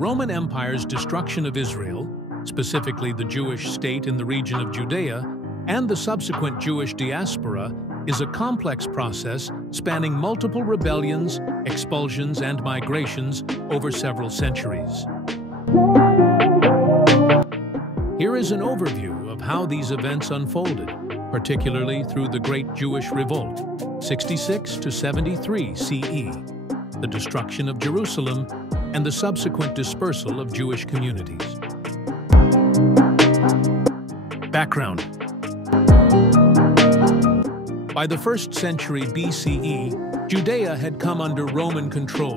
Roman Empire's destruction of Israel, specifically the Jewish state in the region of Judea, and the subsequent Jewish diaspora, is a complex process spanning multiple rebellions, expulsions, and migrations over several centuries. Here is an overview of how these events unfolded, particularly through the Great Jewish Revolt, 66 to 73 CE, the destruction of Jerusalem, and the subsequent dispersal of Jewish communities. Background. By the 1st century BCE, Judea had come under Roman control,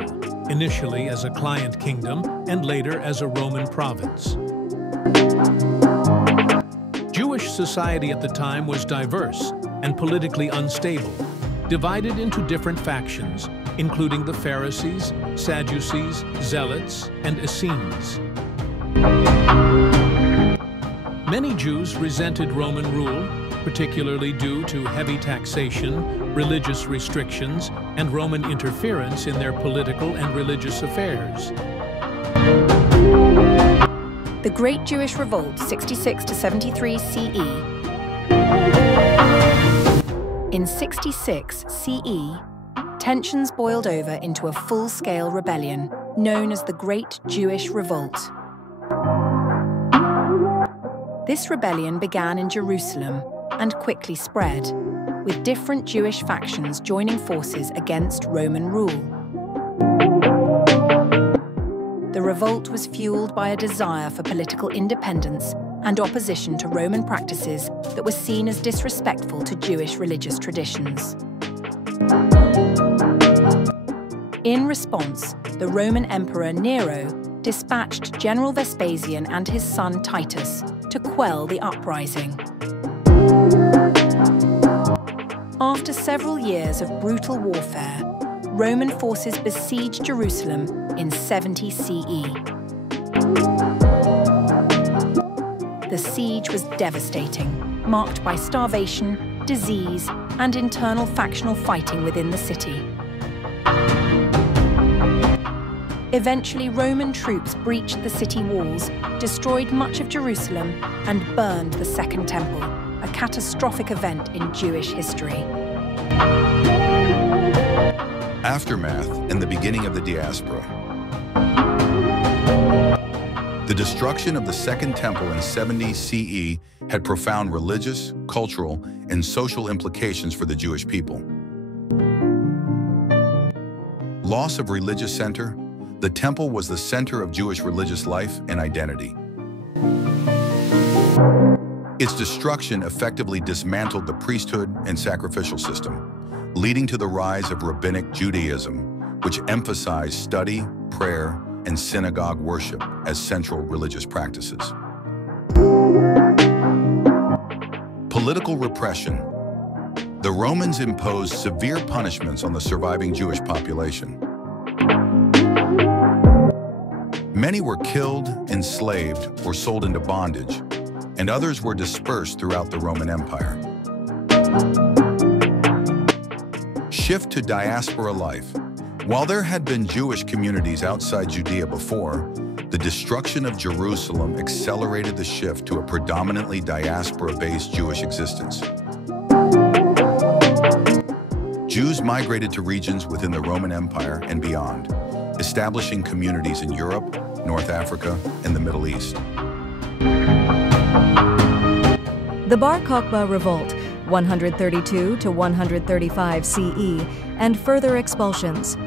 initially as a client kingdom and later as a Roman province. Jewish society at the time was diverse and politically unstable, divided into different factions, including the Pharisees, Sadducees, Zealots, and Essenes. Many Jews resented Roman rule, particularly due to heavy taxation, religious restrictions, and Roman interference in their political and religious affairs. The Great Jewish Revolt, 66 to 73 CE. In 66 CE, tensions boiled over into a full-scale rebellion known as the Great Jewish Revolt. This rebellion began in Jerusalem and quickly spread, with different Jewish factions joining forces against Roman rule. The revolt was fueled by a desire for political independence and opposition to Roman practices that were seen as disrespectful to Jewish religious traditions. In response, the Roman Emperor Nero dispatched General Vespasian and his son Titus to quell the uprising. After several years of brutal warfare, Roman forces besieged Jerusalem in 70 CE. The siege was devastating, marked by starvation, disease, and internal factional fighting within the city. Eventually, Roman troops breached the city walls, destroyed much of Jerusalem, and burned the Second Temple, a catastrophic event in Jewish history. Aftermath and the beginning of the Diaspora. The destruction of the Second Temple in 70 CE had profound religious, cultural, and social implications for the Jewish people. Loss of religious center. The temple was the center of Jewish religious life and identity. Its destruction effectively dismantled the priesthood and sacrificial system, leading to the rise of Rabbinic Judaism, which emphasized study, prayer, and synagogue worship as central religious practices. Political repression. The Romans imposed severe punishments on the surviving Jewish population. Many were killed, enslaved, or sold into bondage, and others were dispersed throughout the Roman Empire. Shift to diaspora life. While there had been Jewish communities outside Judea before, the destruction of Jerusalem accelerated the shift to a predominantly diaspora-based Jewish existence. Jews migrated to regions within the Roman Empire and beyond, establishing communities in Europe, North Africa, and the Middle East. The Bar Kokhba Revolt, 132 to 135 CE, and further expulsions.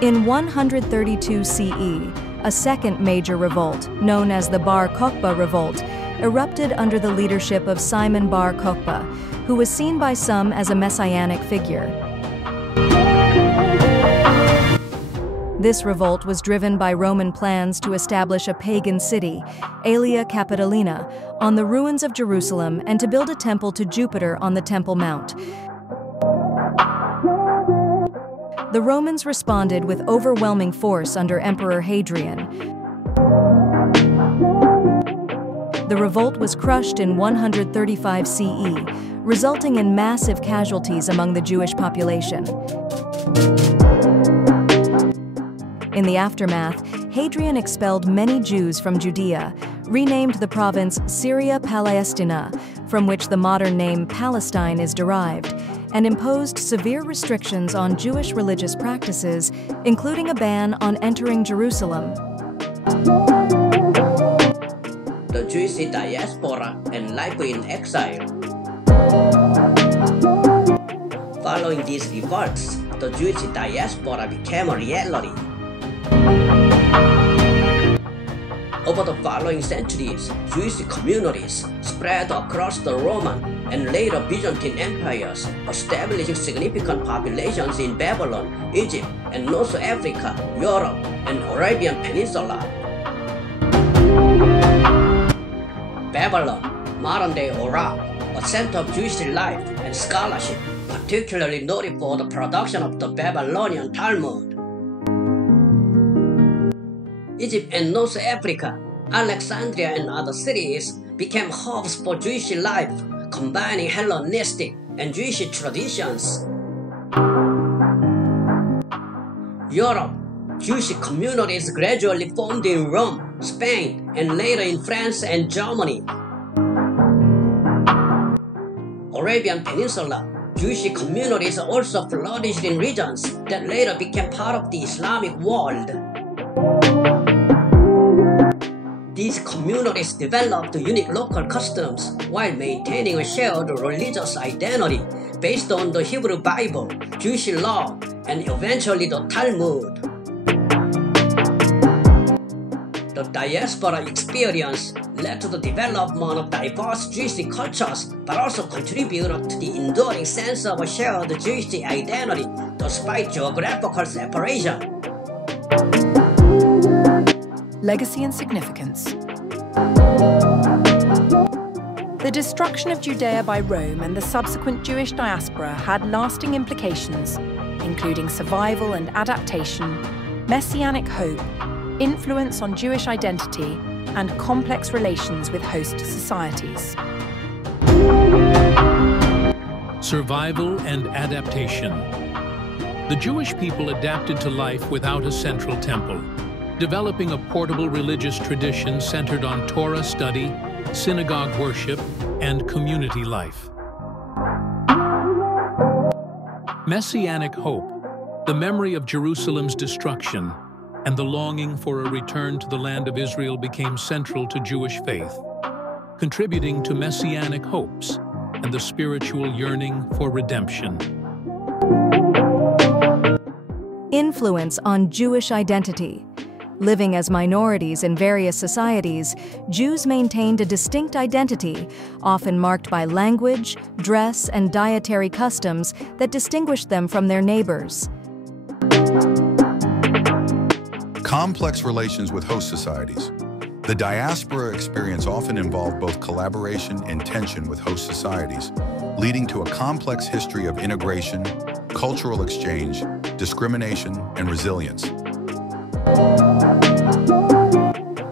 In 132 CE, a second major revolt, known as the Bar Kokhba Revolt, erupted under the leadership of Simon Bar Kokhba, who was seen by some as a messianic figure. This revolt was driven by Roman plans to establish a pagan city, Aelia Capitolina, on the ruins of Jerusalem and to build a temple to Jupiter on the Temple Mount. The Romans responded with overwhelming force under Emperor Hadrian. The revolt was crushed in 135 CE, resulting in massive casualties among the Jewish population. In the aftermath, Hadrian expelled many Jews from Judea, renamed the province Syria Palestina, from which the modern name Palestine is derived, and imposed severe restrictions on Jewish religious practices, including a ban on entering Jerusalem. The Jewish diaspora and life in exile. Following these revolts, the Jewish diaspora became a reality. Over the following centuries, Jewish communities spread across the Roman and later Byzantine empires, establishing significant populations in Babylon, Egypt, and North Africa, Europe, and Arabian Peninsula. Babylon, modern-day Iraq, a center of Jewish life and scholarship, particularly noted for the production of the Babylonian Talmud. Egypt and North Africa, Alexandria and other cities became hubs for Jewish life, combining Hellenistic and Jewish traditions. Europe, Jewish communities gradually formed in Rome, Spain, and later in France and Germany. Arabian Peninsula, Jewish communities also flourished in regions that later became part of the Islamic world. These communities developed unique local customs while maintaining a shared religious identity based on the Hebrew Bible, Jewish law, and eventually the Talmud. The diaspora experience led to the development of diverse Jewish cultures, but also contributed to the enduring sense of a shared Jewish identity despite geographical separation. Legacy and significance. The destruction of Judea by Rome and the subsequent Jewish diaspora had lasting implications, including survival and adaptation, messianic hope, influence on Jewish identity, and complex relations with host societies. Survival and adaptation. The Jewish people adapted to life without a central temple, developing a portable religious tradition centered on Torah study, synagogue worship, and community life. Messianic hope, the memory of Jerusalem's destruction, and the longing for a return to the land of Israel became central to Jewish faith, contributing to messianic hopes and the spiritual yearning for redemption. Influence on Jewish identity. Living as minorities in various societies, Jews maintained a distinct identity, often marked by language, dress, and dietary customs that distinguished them from their neighbors. Complex relations with host societies. The diaspora experience often involved both collaboration and tension with host societies, leading to a complex history of integration, cultural exchange, discrimination, and resilience.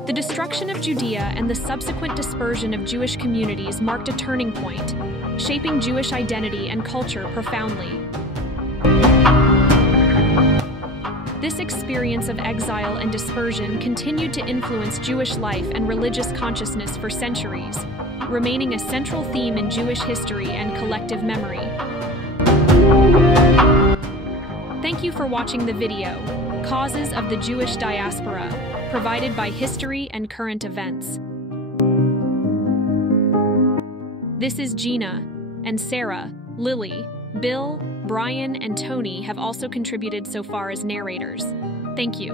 The destruction of Judea and the subsequent dispersion of Jewish communities marked a turning point, shaping Jewish identity and culture profoundly. This experience of exile and dispersion continued to influence Jewish life and religious consciousness for centuries, remaining a central theme in Jewish history and collective memory. Thank you for watching the video, Causes of the Jewish Diaspora, provided by History and Current Events. This is Gina, and Sarah, Lily, Bill, Brian, and Tony have also contributed so far as narrators. Thank you.